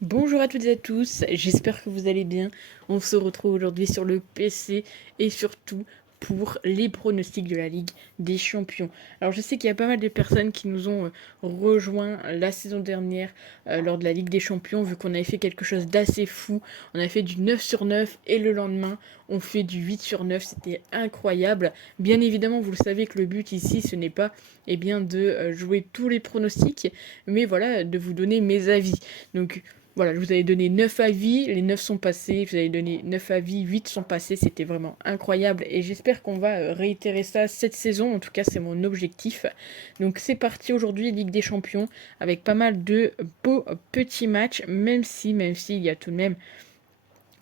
Bonjour à toutes et à tous, j'espère que vous allez bien. On se retrouve aujourd'hui sur le PC et surtout pour les pronostics de la Ligue des Champions. Alors je sais qu'il y a pas mal de personnes qui nous ont rejoints la saison dernière lors de la Ligue des Champions, vu qu'on avait fait quelque chose d'assez fou. On a fait du 9 sur 9 et le lendemain on fait du 8 sur 9, c'était incroyable. Bien évidemment vous le savez que le but ici ce n'est pas de jouer tous les pronostics, mais voilà de vous donner mes avis. Donc voilà, je vous avais donné 9 avis, les 9 sont passés, je vous avais donné 9 avis, 8 sont passés, c'était vraiment incroyable et j'espère qu'on va réitérer ça cette saison, en tout cas c'est mon objectif. Donc c'est parti aujourd'hui, Ligue des Champions, avec pas mal de beaux petits matchs, même si il y a tout de même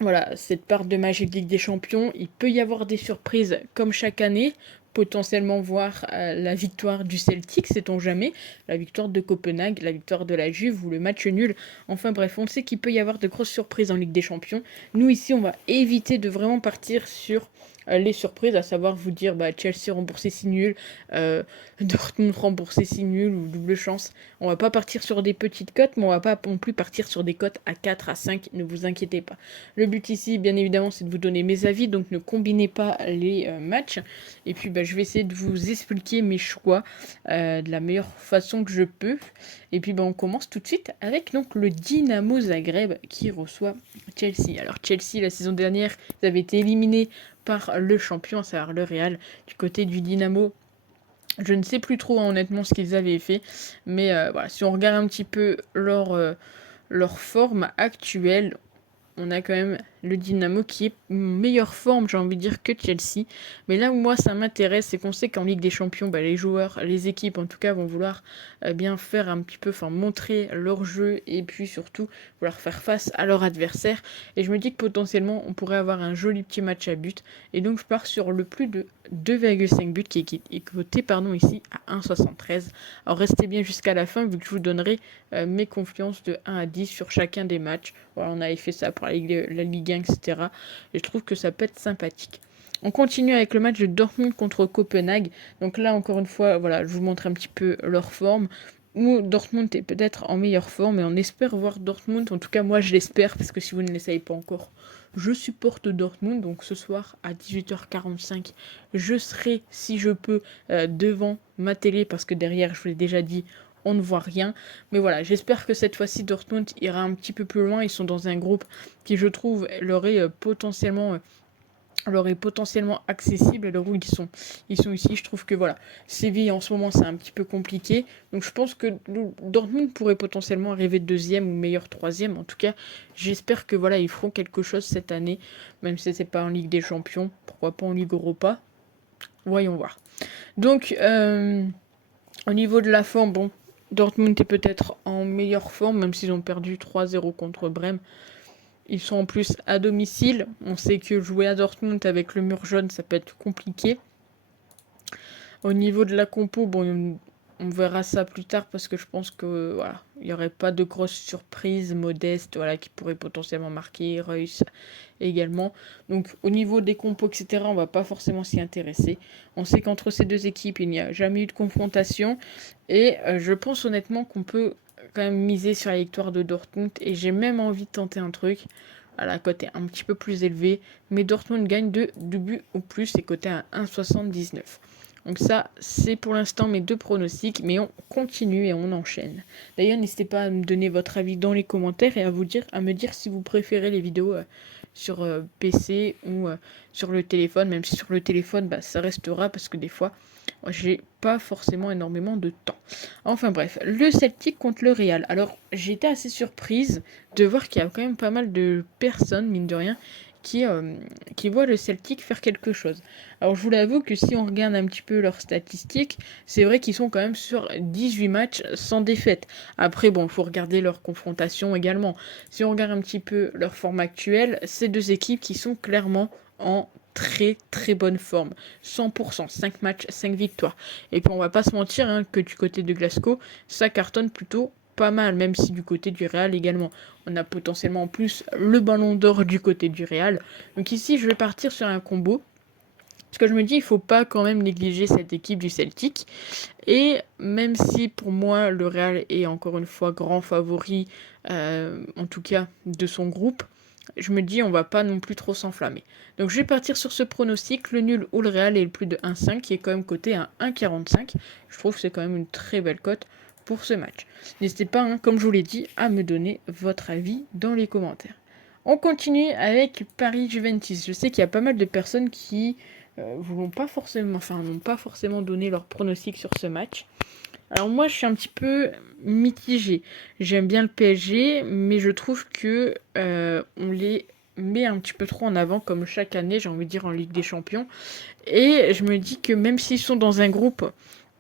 voilà, cette part de magie de Ligue des Champions, il peut y avoir des surprises comme chaque année, potentiellement voir la victoire du Celtic, sait-on jamais, la victoire de Copenhague, la victoire de la Juve ou le match nul. Enfin bref, on sait qu'il peut y avoir de grosses surprises en Ligue des Champions. Nous ici, on va éviter de vraiment partir sur les surprises, à savoir vous dire Chelsea remboursé si nul, euh, Dortmund remboursé si nul ou double chance. On va pas partir sur des petites cotes, mais on va pas non plus partir sur des cotes à 4, à 5, ne vous inquiétez pas. Le but ici, bien évidemment, c'est de vous donner mes avis, donc ne combinez pas les matchs. Et puis, je vais essayer de vous expliquer mes choix de la meilleure façon que je peux. Et puis, on commence tout de suite avec donc le Dynamo Zagreb qui reçoit Chelsea. Alors, Chelsea, la saison dernière, ils avaient été éliminés par le champion, à savoir le Real. Du côté du Dynamo, je ne sais plus trop honnêtement ce qu'ils avaient fait, mais voilà, si on regarde un petit peu leur forme actuelle, on a quand même le Dynamo qui est en meilleure forme, j'ai envie de dire, que Chelsea. Mais là où moi ça m'intéresse, c'est qu'on sait qu'en Ligue des Champions, les joueurs, les équipes en tout cas, vont vouloir bien faire un petit peu, enfin montrer leur jeu et puis surtout vouloir faire face à leur adversaire. Et je me dis que potentiellement on pourrait avoir un joli petit match à but. Et donc je pars sur le plus de 2,5 buts qui est coté ici à 1,73. Alors restez bien jusqu'à la fin vu que je vous donnerai mes confiances de 1 à 10 sur chacun des matchs. Voilà, on avait fait ça pour la Ligue 1, etc. Et je trouve que ça peut être sympathique. On continue avec le match de Dortmund contre Copenhague. Donc là, encore une fois, voilà, je vous montre un petit peu leur forme. Où Dortmund est peut-être en meilleure forme et on espère voir Dortmund. En tout cas, moi, je l'espère parce que si vous ne l'essayez pas encore, je supporte Dortmund. Donc ce soir à 18h45, je serai, si je peux, devant ma télé parce que derrière, je vous l'ai déjà dit, on ne voit rien. Mais voilà, j'espère que cette fois-ci Dortmund ira un petit peu plus loin. Ils sont dans un groupe qui, je trouve, leur est potentiellement accessible à l'heure où ils sont ici. Je trouve que voilà, Séville en ce moment c'est un petit peu compliqué. Donc je pense que Dortmund pourrait potentiellement arriver deuxième ou meilleur troisième. En tout cas, j'espère que voilà, ils feront quelque chose cette année, même si c'est pas en Ligue des Champions, pourquoi pas en Ligue Europa. Voyons voir. Donc au niveau de la forme, bon, Dortmund est peut-être en meilleure forme, même s'ils ont perdu 3-0 contre Brême. Ils sont en plus à domicile. On sait que jouer à Dortmund avec le mur jaune, ça peut être compliqué. Au niveau de la compo, bon, on verra ça plus tard parce que je pense que voilà, il n'y aurait pas de grosses surprises modestes voilà, qui pourraient potentiellement marquer Reus également. Donc au niveau des compos, etc., on va pas forcément s'y intéresser. On sait qu'entre ces deux équipes, il n'y a jamais eu de confrontation. Et je pense honnêtement qu'on peut quand même miser sur la victoire de Dortmund. Et j'ai même envie de tenter un truc à la cote est un petit peu plus élevée. Mais Dortmund gagne de 2 buts ou plus, c'est coté à 1,79. Donc ça, c'est pour l'instant mes deux pronostics, mais on continue et on enchaîne. D'ailleurs, n'hésitez pas à me donner votre avis dans les commentaires et à me dire si vous préférez les vidéos sur PC ou sur le téléphone, même si sur le téléphone, ça restera parce que des fois, j'ai pas forcément énormément de temps. Enfin bref, le Celtic contre le Real. Alors, j'étais assez surprise de voir qu'il y a quand même pas mal de personnes, mine de rien, qui voient le Celtic faire quelque chose. Alors je vous l'avoue que si on regarde un petit peu leurs statistiques, c'est vrai qu'ils sont quand même sur 18 matchs sans défaite. Après bon, il faut regarder leurs confrontations également. Si on regarde un petit peu leur forme actuelle, c'est deux équipes qui sont clairement en très très bonne forme. 100%, 5 matchs, 5 victoires. Et puis on va pas se mentir que du côté de Glasgow, ça cartonne plutôt pas mal, même si du côté du Real également. On a potentiellement en plus le ballon d'or du côté du Real. Donc ici, je vais partir sur un combo Parce que je me dis, il faut pas quand même négliger cette équipe du Celtic. Et même si pour moi le Real est encore une fois grand favori, en tout cas de son groupe, je me dis on va pas non plus trop s'enflammer. Donc je vais partir sur ce pronostic, le nul ou le Real est le plus de 1,5 qui est quand même coté à 1,45. Je trouve que c'est quand même une très belle cote pour ce match. N'hésitez pas, hein, comme je vous l'ai dit, à me donner votre avis dans les commentaires. On continue avec Paris-Juventus. Je sais qu'il y a pas mal de personnes qui n'ont pas forcément donné leur pronostic sur ce match. Alors moi, je suis un petit peu mitigée. J'aime bien le PSG, mais je trouve que on les met un petit peu trop en avant, comme chaque année, j'ai envie de dire, en Ligue des Champions. Et je me dis que même s'ils sont dans un groupe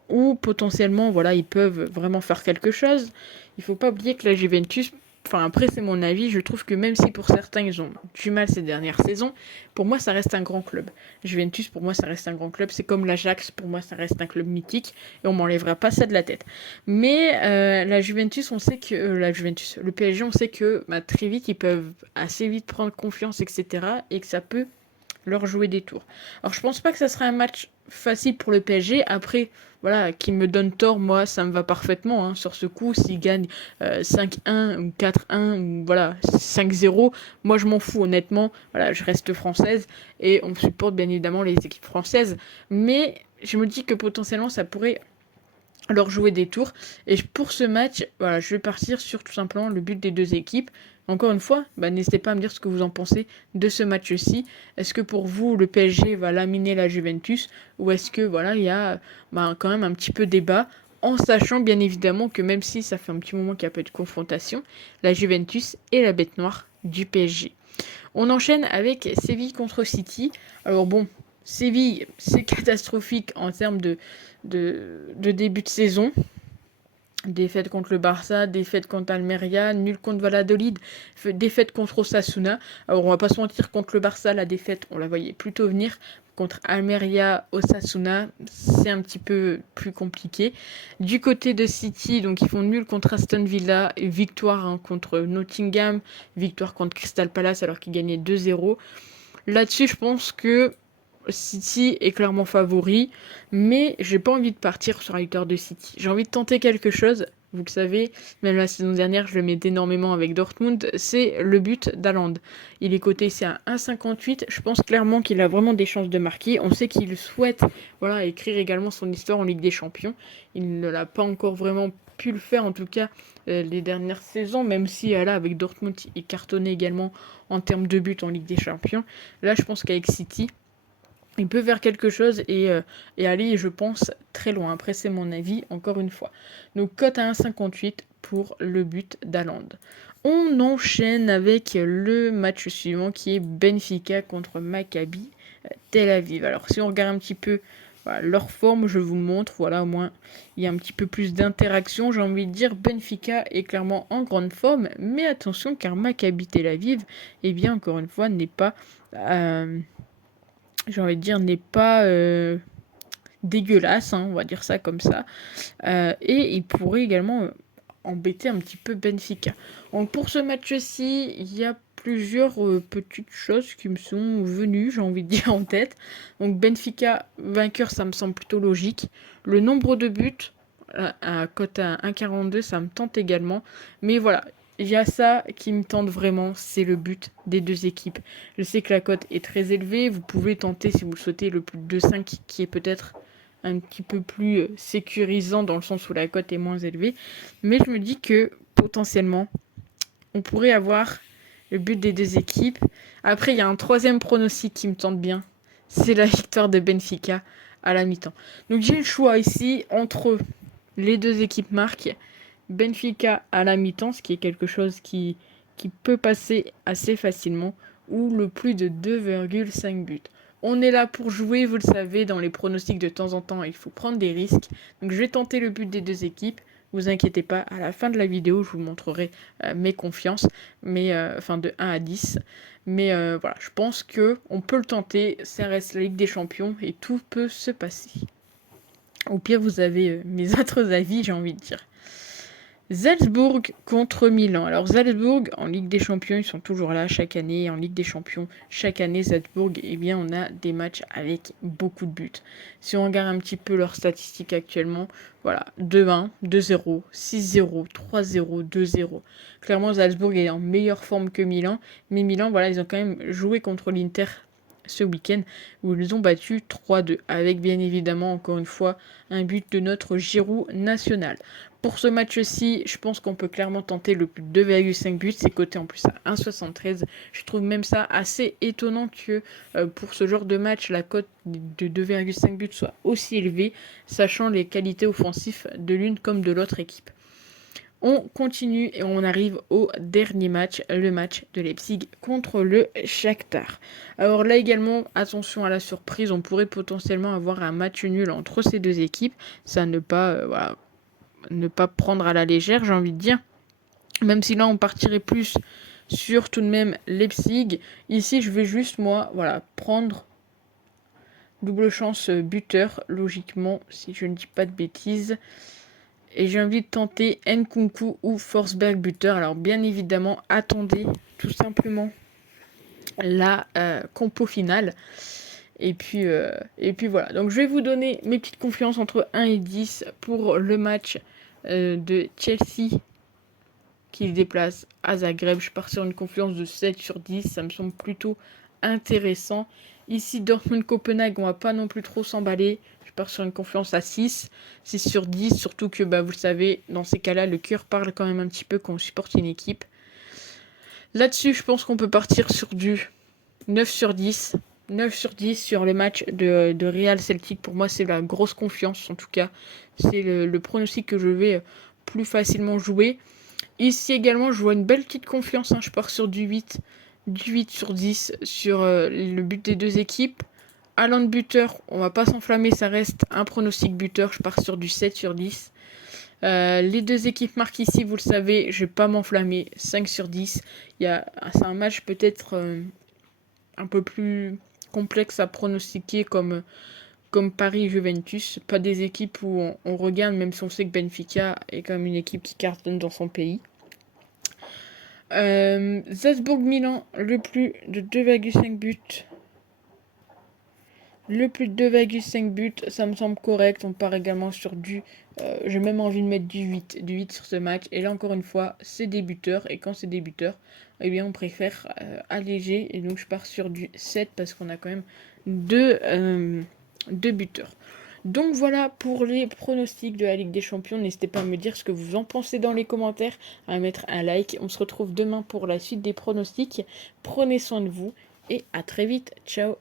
où potentiellement, voilà, ils peuvent vraiment faire quelque chose, il faut pas oublier que la Juventus, enfin après c'est mon avis, je trouve que même si pour certains ils ont du mal ces dernières saisons, pour moi ça reste un grand club. Juventus pour moi ça reste un grand club, c'est comme l'Ajax, pour moi ça reste un club mythique et on m'enlèvera pas ça de la tête. Mais la Juventus, on sait que le PSG, on sait que très vite ils peuvent assez vite prendre confiance, etc. et que ça peut leur jouer des tours. Alors je pense pas que ça sera un match facile pour le PSG. Après, voilà, qu'il me donne tort, moi ça me va parfaitement, hein. Sur ce coup, s'ils gagnent 5-1 ou 4-1 ou voilà 5-0, moi je m'en fous honnêtement. Voilà, je reste française et on supporte bien évidemment les équipes françaises. Mais je me dis que potentiellement ça pourrait leur jouer des tours. Et pour ce match, voilà, je vais partir sur tout simplement le but des deux équipes. Encore une fois, n'hésitez pas à me dire ce que vous en pensez de ce match-ci. Est-ce que pour vous, le PSG va laminer la Juventus ou est-ce que voilà, il y a quand même un petit peu débat en sachant bien évidemment que même si ça fait un petit moment qu'il y a pas de confrontation, la Juventus est la bête noire du PSG. On enchaîne avec Séville contre City. Alors bon, Séville, c'est catastrophique en termes de début de saison. Défaite contre le Barça, défaite contre Almeria, nul contre Valladolid, défaite contre Osasuna. Alors on va pas se mentir, contre le Barça, la défaite, on la voyait plutôt venir. Contre Almeria, Osasuna, c'est un petit peu plus compliqué. Du côté de City, donc ils font nul contre Aston Villa, et victoire contre Nottingham, victoire contre Crystal Palace alors qu'ils gagnaient 2-0. Là-dessus, je pense que City est clairement favori, mais j'ai pas envie de partir sur la victoire de City. J'ai envie de tenter quelque chose. Vous le savez, même la saison dernière, je le mets énormément avec Dortmund. C'est le but d'Haaland. Il est coté, c'est à 1,58. Je pense clairement qu'il a vraiment des chances de marquer. On sait qu'il souhaite, voilà, écrire également son histoire en Ligue des Champions. Il ne l'a pas encore vraiment pu le faire, en tout cas les dernières saisons, même si là, avec Dortmund, il cartonnait également en termes de buts en Ligue des Champions. Là, je pense qu'avec City, il peut faire quelque chose et aller, je pense, très loin. Après, c'est mon avis, encore une fois. Donc, cote à 1,58 pour le but d'Haaland. On enchaîne avec le match suivant qui est Benfica contre Maccabi Tel Aviv. Alors, si on regarde un petit peu voilà, leur forme, je vous montre. Voilà, au moins, il y a un petit peu plus d'interaction. J'ai envie de dire, Benfica est clairement en grande forme. Mais attention, car Maccabi Tel Aviv, eh bien, encore une fois, n'est pas... j'ai envie de dire, n'est pas dégueulasse, hein, on va dire ça comme ça. Et il pourrait également embêter un petit peu Benfica. Donc pour ce match-ci, il y a plusieurs petites choses qui me sont venues, j'ai envie de dire, en tête. Donc Benfica vainqueur, ça me semble plutôt logique. Le nombre de buts, à cote à 1,42, ça me tente également. Mais voilà, il y a ça qui me tente vraiment, c'est le but des deux équipes. Je sais que la cote est très élevée, vous pouvez tenter si vous le souhaitez le plus de 5 qui est peut-être un petit peu plus sécurisant dans le sens où la cote est moins élevée. Mais je me dis que potentiellement, on pourrait avoir le but des deux équipes. Après, il y a un troisième pronostic qui me tente bien, c'est la victoire de Benfica à la mi-temps. Donc j'ai le choix ici entre les deux équipes marquent. Benfica à la mi-temps, ce qui est quelque chose qui peut passer assez facilement, ou le plus de 2,5 buts. On est là pour jouer, vous le savez, dans les pronostics de temps en temps, il faut prendre des risques. Donc je vais tenter le but des deux équipes. Vous inquiétez pas, à la fin de la vidéo, je vous montrerai mes confiances, mais de 1 à 10. Mais voilà, je pense que on peut le tenter, ça reste la Ligue des Champions et tout peut se passer. Au pire, vous avez mes autres avis, j'ai envie de dire. Salzbourg contre Milan. Alors Salzbourg, en Ligue des Champions, ils sont toujours là chaque année. En Ligue des Champions, chaque année, Salzbourg, eh bien, on a des matchs avec beaucoup de buts. Si on regarde un petit peu leurs statistiques actuellement, voilà, 2-1, 2-0, 6-0, 3-0, 2-0. Clairement, Salzbourg est en meilleure forme que Milan. Mais Milan, voilà, ils ont quand même joué contre l'Inter ce week-end où ils ont battu 3-2 avec bien évidemment encore une fois un but de notre Giroud national. Pour ce match-ci, je pense qu'on peut clairement tenter le plus de 2,5 buts. C'est coté en plus à 1,73. Je trouve même ça assez étonnant que pour ce genre de match, la cote de 2,5 buts soit aussi élevée, sachant les qualités offensives de l'une comme de l'autre équipe. On continue et on arrive au dernier match, le match de Leipzig contre le Shakhtar. Alors là également, attention à la surprise, on pourrait potentiellement avoir un match nul entre ces deux équipes. Ça ne pas prendre à la légère, j'ai envie de dire. Même si là on partirait plus sur tout de même Leipzig. Ici je vais juste moi, voilà, prendre double chance buteur, logiquement, si je ne dis pas de bêtises. Et j'ai envie de tenter Nkunku ou Forsberg buteur. Alors bien évidemment, attendez tout simplement la compo finale. Et puis voilà. Donc je vais vous donner mes petites confiances entre 1 et 10 pour le match de Chelsea qui se déplace à Zagreb. Je pars sur une confiance de 7 sur 10. Ça me semble plutôt intéressant. Ici, Dortmund-Copenhague, on va pas non plus trop s'emballer. Je pars sur une confiance à 6. 6 sur 10, surtout que vous le savez, dans ces cas-là, le cœur parle quand même un petit peu quand on supporte une équipe. Là-dessus, je pense qu'on peut partir sur du 9 sur 10. 9 sur 10 sur le match de Real Celtic. Pour moi, c'est la grosse confiance, en tout cas. C'est le pronostic que je vais plus facilement jouer. Ici également, je vois une belle petite confiance. Je pars sur du 8. Du 8 sur 10 sur le but des deux équipes. Haaland buteur, on va pas s'enflammer, ça reste un pronostic buteur. Je pars sur du 7 sur 10. Les deux équipes marquent ici, vous le savez, je vais pas m'enflammer. 5 sur 10. C'est un match peut-être un peu plus complexe à pronostiquer comme Paris-Juventus. Pas des équipes où on regarde, même si on sait que Benfica est quand même une équipe qui cartonne dans son pays. Salzbourg-Milan, le plus de 2,5 buts. Le plus de 2,5 buts, ça me semble correct. On part également sur du... j'ai même envie de mettre du 8. Du 8 sur ce match. Et là, encore une fois, c'est des buteurs. Et quand c'est des buteurs, eh bien, on préfère alléger. Et donc, je pars sur du 7 parce qu'on a quand même deux buteurs. Donc voilà pour les pronostics de la Ligue des Champions. N'hésitez pas à me dire ce que vous en pensez dans les commentaires, à mettre un like. On se retrouve demain pour la suite des pronostics. Prenez soin de vous et à très vite. Ciao.